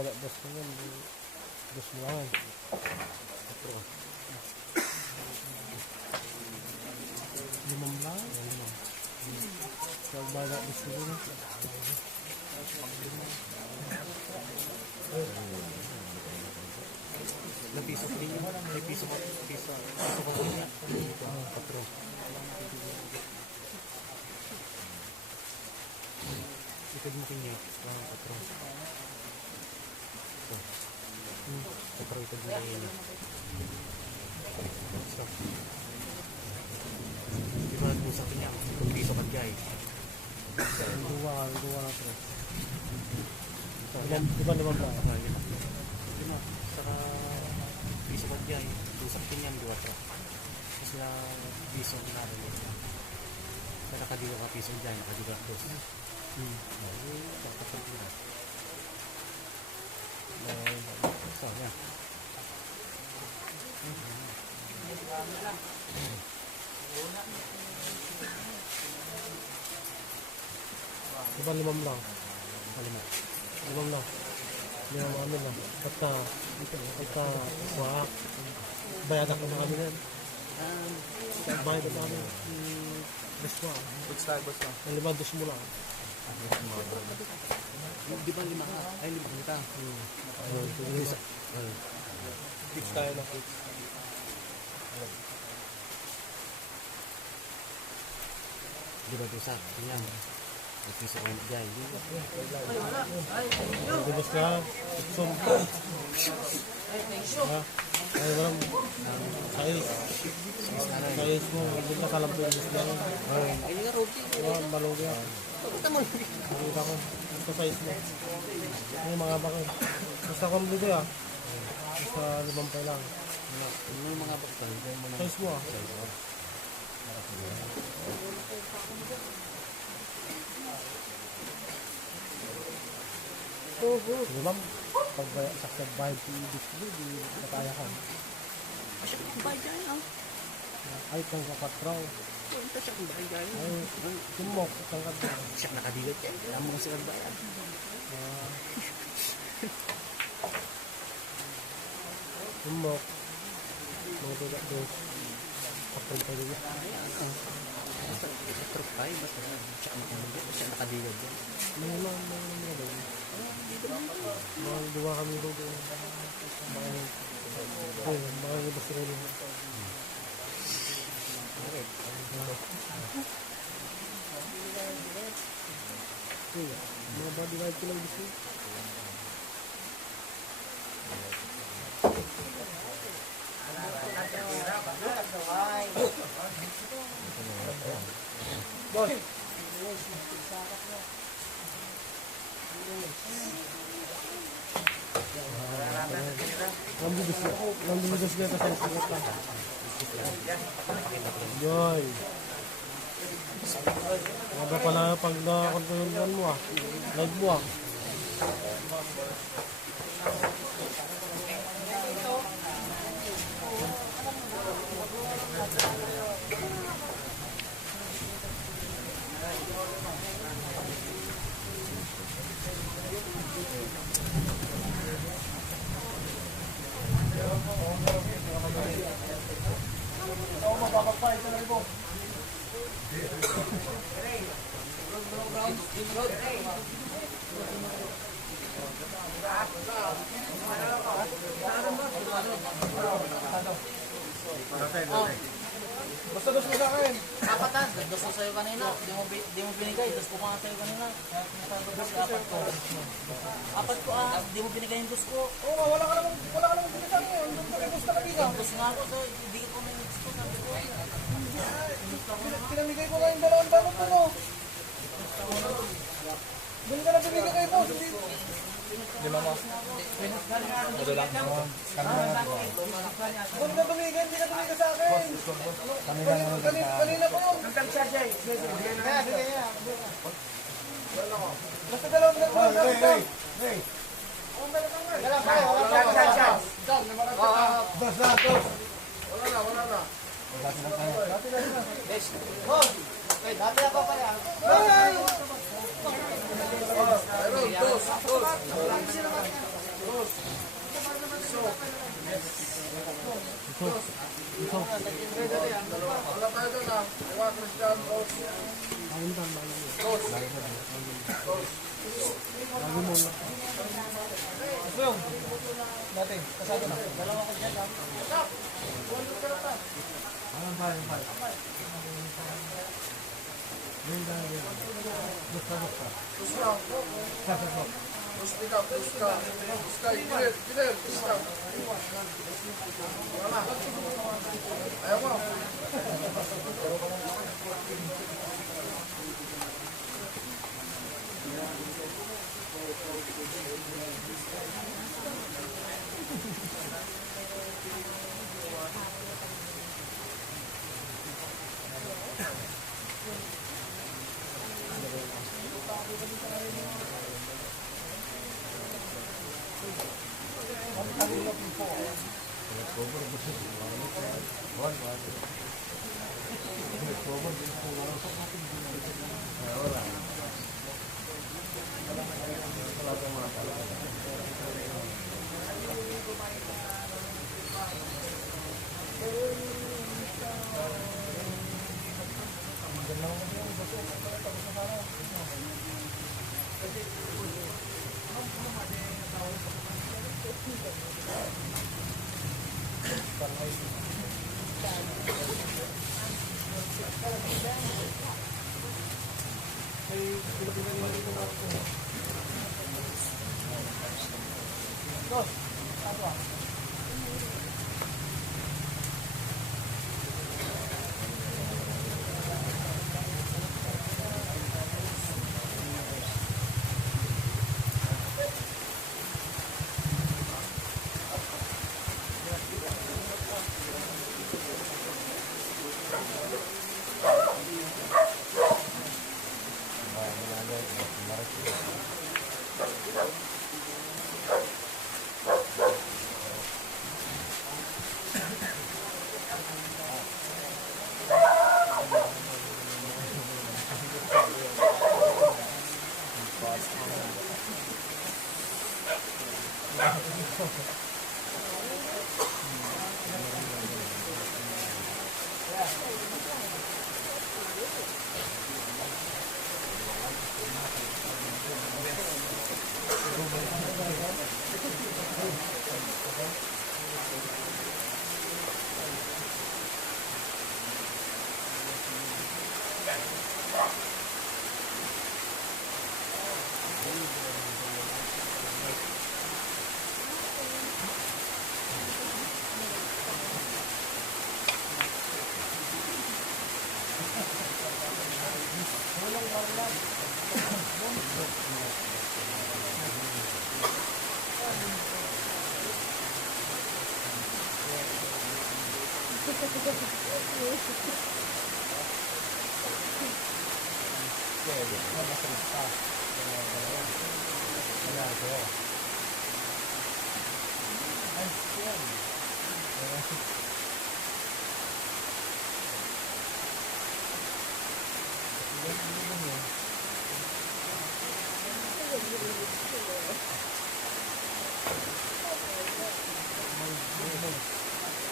bayad dos mo yun. Dos mo lang. Limang lang? Limang. Kaya bayad dos mo yun. Ilang piso din yun? May piso ko niya. Patro. Ikad mo kinyo. Patro. Patro ikad mo kinyo. So. Di ba nagpusak niya? Kung piso ka guys. Dua na tres. Iba naman ba? Di ba? Saka piso ka guys. Pusak din yan. Dua ka. Kasi na piso ang narinig. Kaya nakadiwa ka piso dyan. Nakadiwa ka dos. So, yan. Diba limang lang? Limang lang. Limang ano lang. Pagka wak. Bayad ako na kami na yan. Bayad ako na kami. Beswa. Lima dos mo lang. Di ba lima ka? Ay, lima kita. Fix tayo na fix. Di ba dosa? Tingnan. May piso ko yung dyan. Dibos ka. Iksong. Ay, walang sais. Sais mo. Hindi ka kalam po yung lang. Ay, nga roti. Balong ka. Nakita ko. Gusto sais mo. Ay, mga bakit. Basta kong dito ah. Basta limang pa lang. Ano yung mga bakal? Sais mo ah. Sige ma'am, pag bayad si Disney, di nakaya ka. Siya kung bayad dyan, ah. Ay, kang kapatraw. Siya kung bayad dyan. Ay, sumok, kang kapatraw. Siya nakadilat yan. Alam mo kasi ang bayad. Sumok. Mga tiga dos. Kapag tayo niya. Basta truck tayo. Basta siya nakadilat yan. Mga doon. Mga dua kami doon. Mga ibas rin. Mga body ride ko lang gusto. Boy! Lambidos ka kasi sigat ka. Yoy! Wala pala pag nakakontrol mo ah. Live mo ah. Basta dos mo sa akin. Apatan, dos ko sa'yo kanina. Di mo binigay, dos ko pa nga sa'yo kanina. Apat ko. Apat ko di mo binigay yung dos ko. Oo, wala ka namang binigay mo. Ang dos ka rin, gusto ka bigaw. Dos nga ako sa'yo, ibigay ko may dos ko. Sabi ko, Pinamigay ko nga yung dalawang damot mo. Doon ka na binigay kayo po. Lima mo. Ito lang. Doon ka tumigay, hindi ka tumigay sa akin. Kanina po yun. Ang tagsasya eh. Basta dalawang damot. Hey. Wala na. Dati na pa pa yan. Ay! Ito. Ayun ba, lagi mo na. Ito yung dati, kasado na. Dalawa ko dyan. Ayun ba. Ayun ba, basta.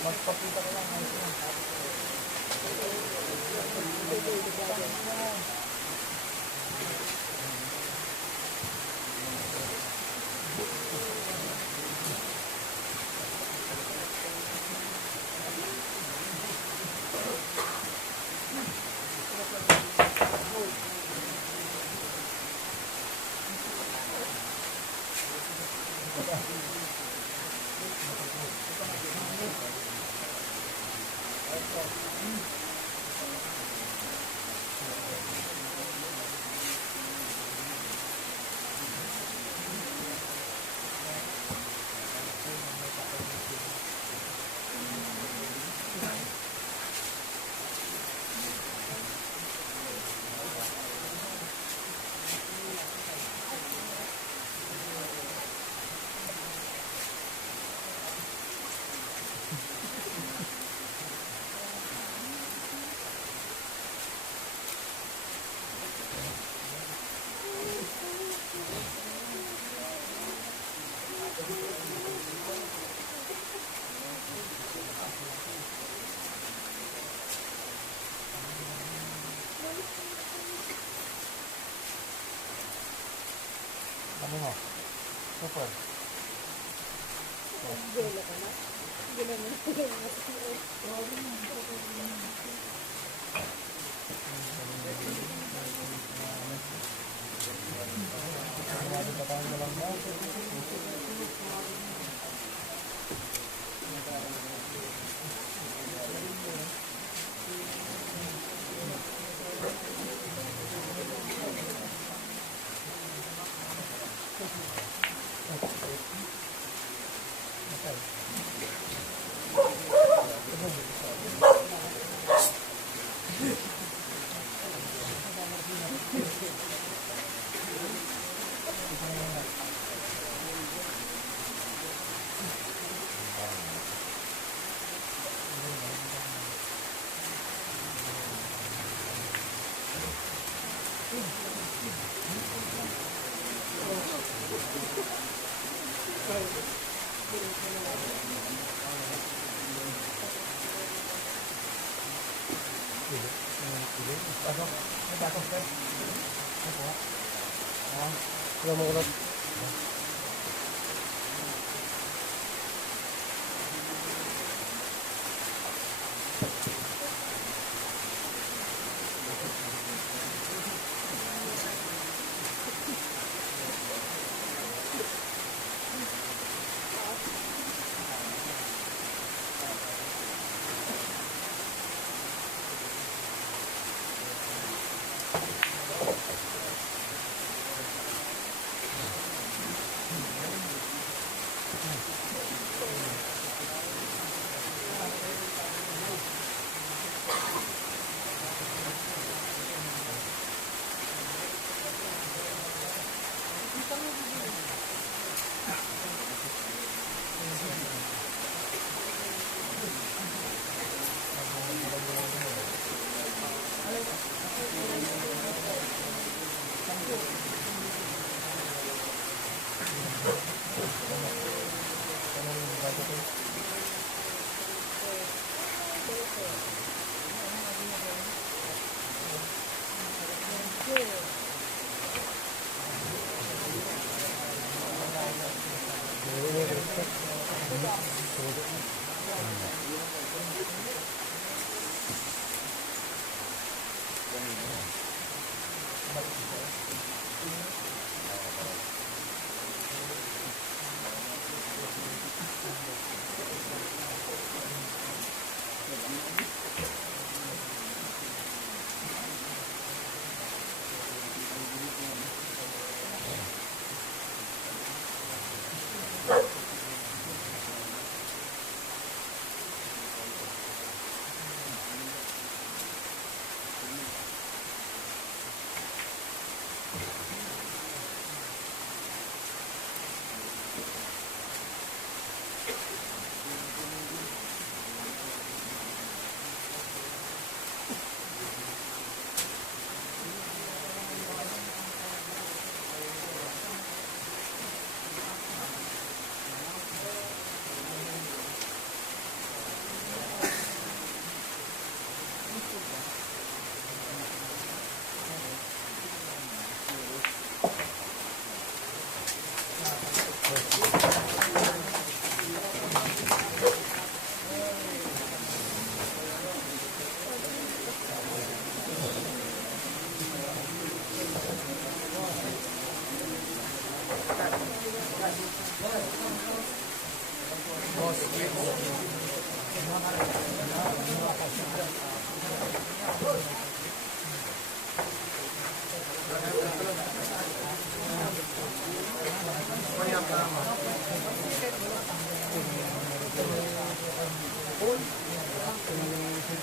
Magpapita ko lang. Ano mo? Super. Wala mo ulat.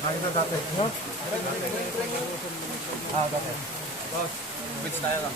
Nakita dati, no? Dati. Boss, bits tayo lang.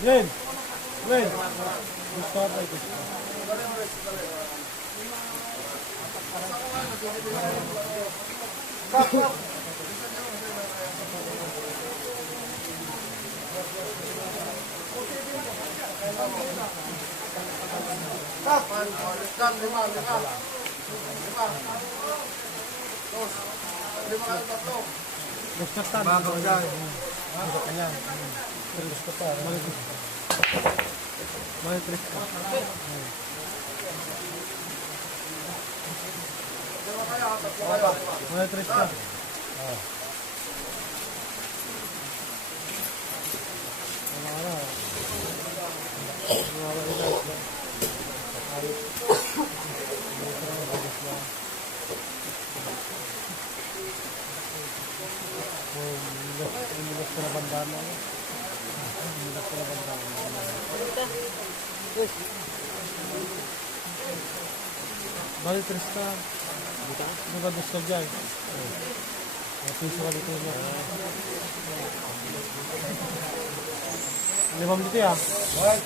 Yan! Well, start like this. Gusto ka na. Gusto ka niya. Gusto ka. Balik tres ka. Balik tres ka. Umilas ka na bandana. Umilas ka na bandana. Balik tres ka. Ano ba gusto dyan? Piso ka dito na. 5 dito ya. Wait.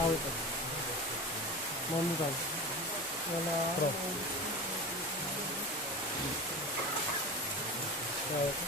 Awit. Mamukan. Wala. Pro. Awit.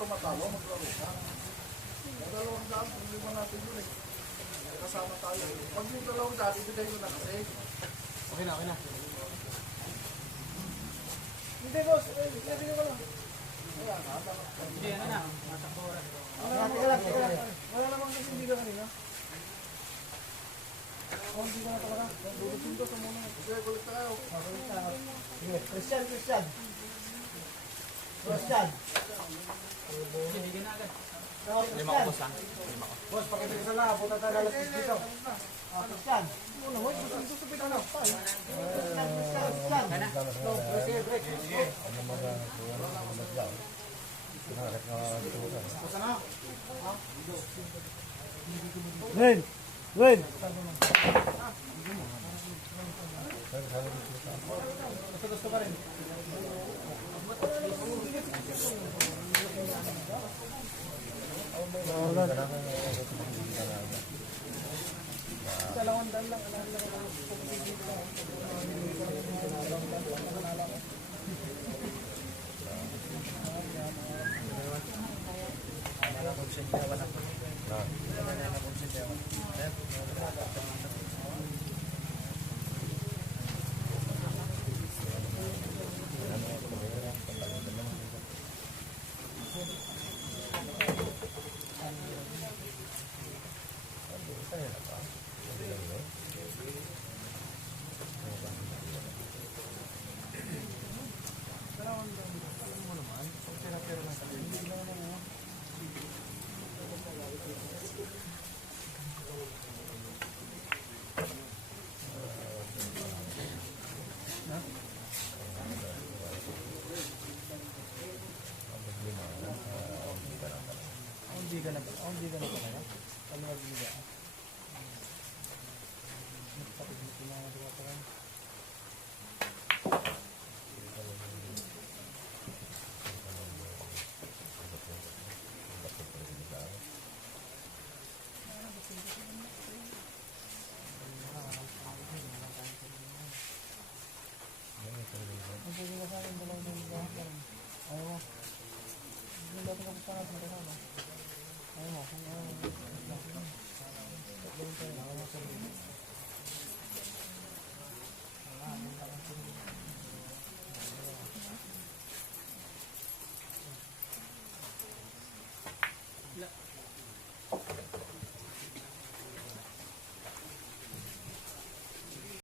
talo matalo, maglaro ka. Dalawang daan, problema natin yun eh. Kasama tayo. Pag yung dalawang daan, ibigay mo na kasi. Okay na, okay na. Hindi boss, ibigay mo lang. Teka lang. Wala naman kasi hindi ka kanina. Hindi ka na talaga. Dulutin ko sa muna. Sige, kulit tayo. Christian. Lima ko boss lang. Boss, pakipisa na. Punta tayo alas 10 dito. Christian. Ano mo? Gusto sa pita na. Christian. Break. Ren. Gusto ka rin. Hindi ka na talaga. Ano ba bigyan? Nagpapagod na